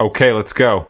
Okay, let's go.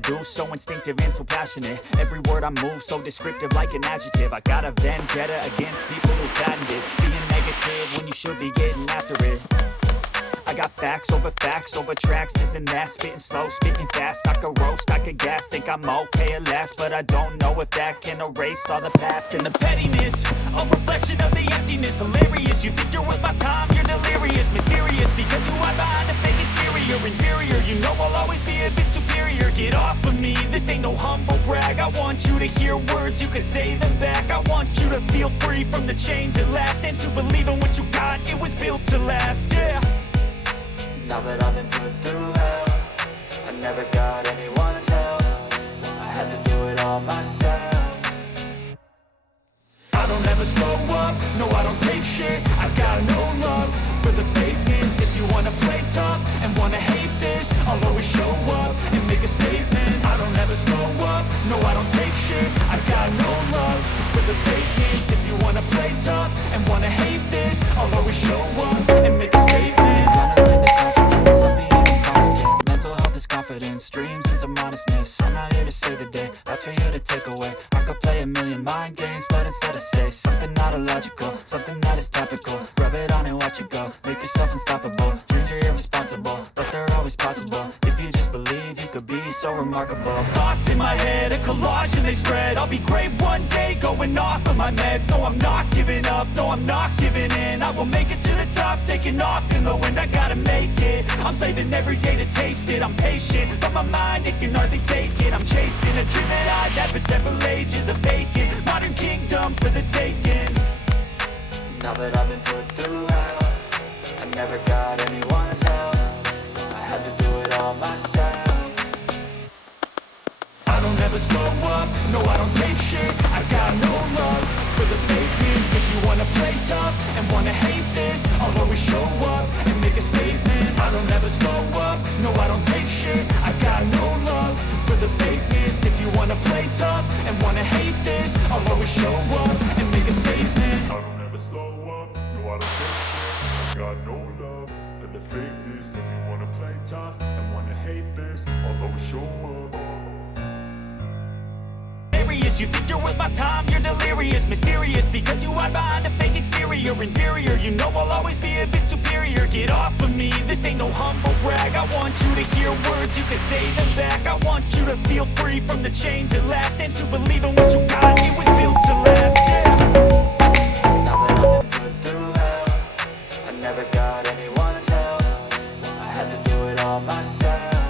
do, so instinctive and so passionate. Every word I move, so descriptive like an adjective. I got a vendetta against people who patented being negative when you should be getting after it. I got facts over tracks, this and that. Spitting slow, spitting fast, I could roast, I could gas. Think I'm okay at last, but I don't know if that can erase all the past. And the pettiness, a reflection of the emptiness. Hilarious, you think you're worth my time, you're delirious. Mysterious, because you are behind the fake exterior. Inferior, you know I'll always be a bit superior. Get off of me, this ain't no humble brag. I want you to hear words, you can say them back. I want you to feel free from the chains at last, and to believe in what you got, it was built to last, yeah. Now that I've been put through hell, I never got anyone's help. I had to do it all myself. I don't ever slow up, no I don't take shit. I got no love for the fakeness. If you wanna play tough and wanna hate this, I'll always show up and make a statement. I don't ever slow up, no I don't take shit. I got no love for the fakeness. If you wanna play tough and wanna hate this, I'll always show up and make a statement. Confidence, dreams and some honestness. I'm not here to save the day, that's for you to take away. I could play a million mind games, but instead I say something not illogical, something that is topical. Rub it on and watch it go, make yourself unstoppable. Dreams are irresponsible, but they're always possible. If you just believe, you could be so remarkable. Thoughts in my head, a collage and they spread. I'll be great one day, going off of my meds. No, I'm not giving up, no, I'm not giving in. I will make it to the top, taking off in the wind. I gotta make it, I'm saving every day to taste it. I'm patient, but my mind, it can hardly take it. I'm chasing a dream that I've had for several ages. A vacant, modern kingdom for the taking. Now that I've been put through hell, I never got anyone's help. I had to do it all myself. I don't ever slow up, no I don't take shit. I got no love for the fakeness. If you wanna play tough and wanna hate this, I'll always show up and make a statement. I don't ever slow up, no I don't take shit. I got no love for the fakeness. If you wanna play tough and wanna hate this, I'll always show up and make a statement. I don't ever slow up, no I don't take shit. I got no love for the fakeness. If you wanna play tough and wanna hate this, I'll always show up. You think you're worth my time, you're delirious. Mysterious, because you hide behind a fake exterior. Inferior, you know I'll always be a bit superior. Get off of me, this ain't no humble brag. I want you to hear words, you can say them back. I want you to feel free from the chains at last, and to believe in what you got, it was built to last, yeah. Now that I've been put through hell, I never got anyone's help. I had to do it all myself.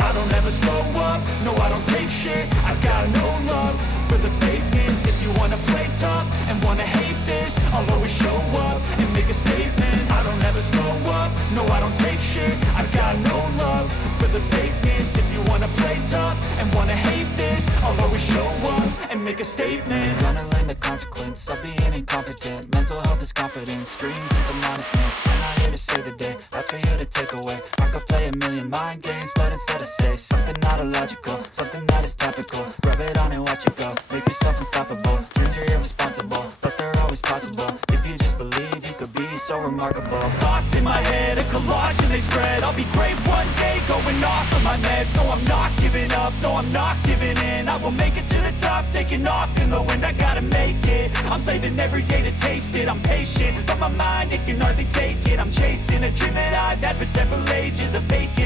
I don't ever slow up, no I don't take shit. I got no love for the fakeness. If you wanna play tough and wanna hate this, I'll always show up and make a statement. I don't ever slow up, no I don't take shit. I got no love for the fakeness. If you wanna play tough and wanna hate this, I'll always show up and make a statement. Gonna learn the consequence of being incompetent. Mental health is confidence, dreams and some honestness. I'm not here to save the day, that's for you to take away. I could play a million mind games, but instead I say something not illogical, something that is topical. Rub it on and watch it go, make yourself unstoppable. Dreams are irresponsible, but they're always possible. If you just believe, you could be so remarkable. Thoughts in my head, a collage and they spread. I'll be great one day, going off of my meds. No, I'm not giving up, no, I'm not giving in. I will make it to the top, taking off in the wind. I gotta make it, I'm saving every day to taste it. I'm patient, but my mind, it can hardly take it. I'm chasing a dream that I've had for several ages. A